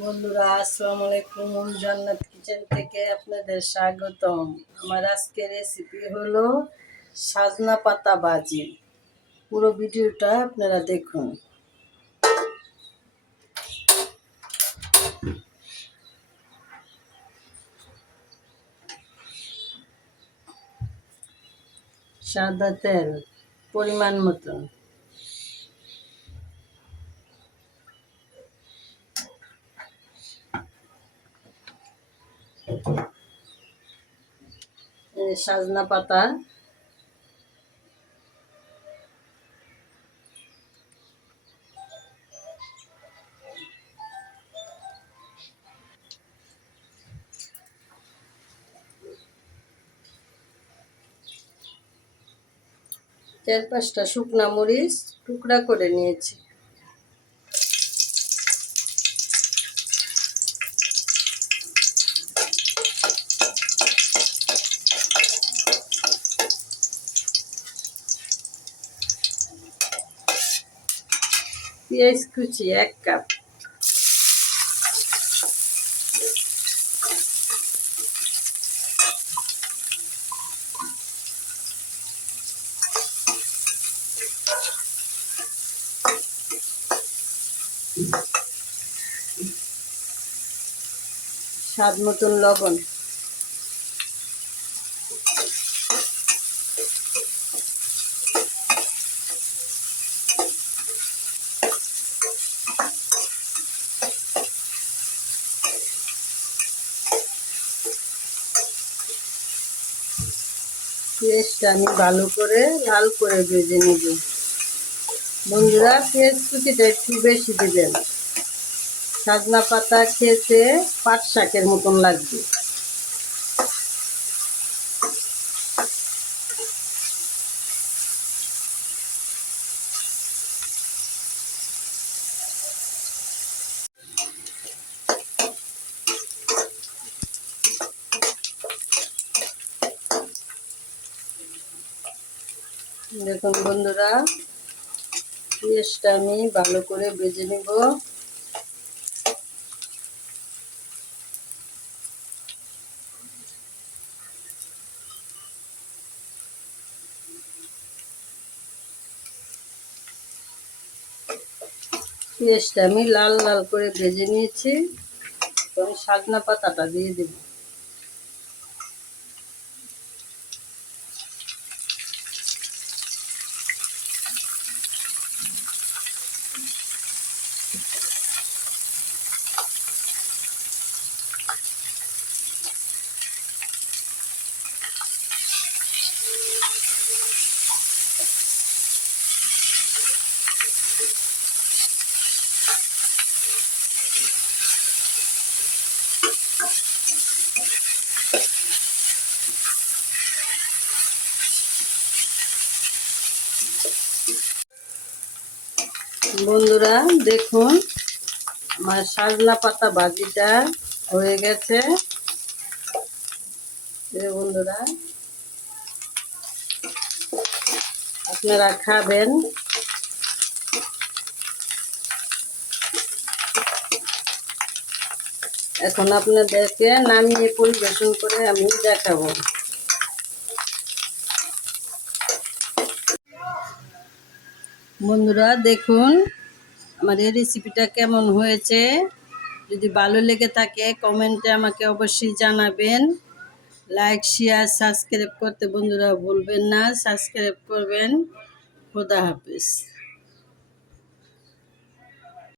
বন্ধুরা, আসসালামু আলাইকুম। জান্নাত কিচেন থেকে আপনাদের স্বাগতম। আমার আজকের রেসিপি হলো সাজনা পাতা ভাজি। পুরো ভিডিওটা আপনারা দেখুন। সাদা তেল পরিমাণ মতন সাজনা পাতা। চার পাঁচটা শুকনা মরিচ টুকরা করে নিয়েছি। পেঁয়াজ কুচি এক কাপ স্বাদ মতন লবণ। পেঁয়াজটা আমি ভালো করে লাল করে ভেজে নেব। বন্ধুরা পেঁয়াজ কুচিটা একটু বেশি দেবেন। সাজনা পাতা খেতে পাট শাকের মতন লাগবে। দেখুন বন্ধুরা পেঁয়াজটা আমি ভালো করে ভেজে নেব। পেঁয়াজটা আমি লাল লাল করে ভেজে নিয়েছি। আমি শাকনা পাতাটা দিয়ে দেবো। বন্ধুরা, দেখুন, আমার সাজনা পাতা ভাজিটা হয়ে গেছে। বন্ধুরা, আপনারা খাবেন। এখন আপনাদেরকে নামিয়ে পরিবেশন করে আমি দেখাবো। বন্ধুরা, দেখুন আমার এই রেসিপিটা কেমন হয়েছে। যদি ভালো লেগে থাকে কমেন্টে আমাকে অবশ্যই জানাবেন। লাইক শেয়ার সাবস্ক্রাইব করতে বন্ধুরা ভুলবেন না। সাবস্ক্রাইব করবেন। খোদা হাফিজ।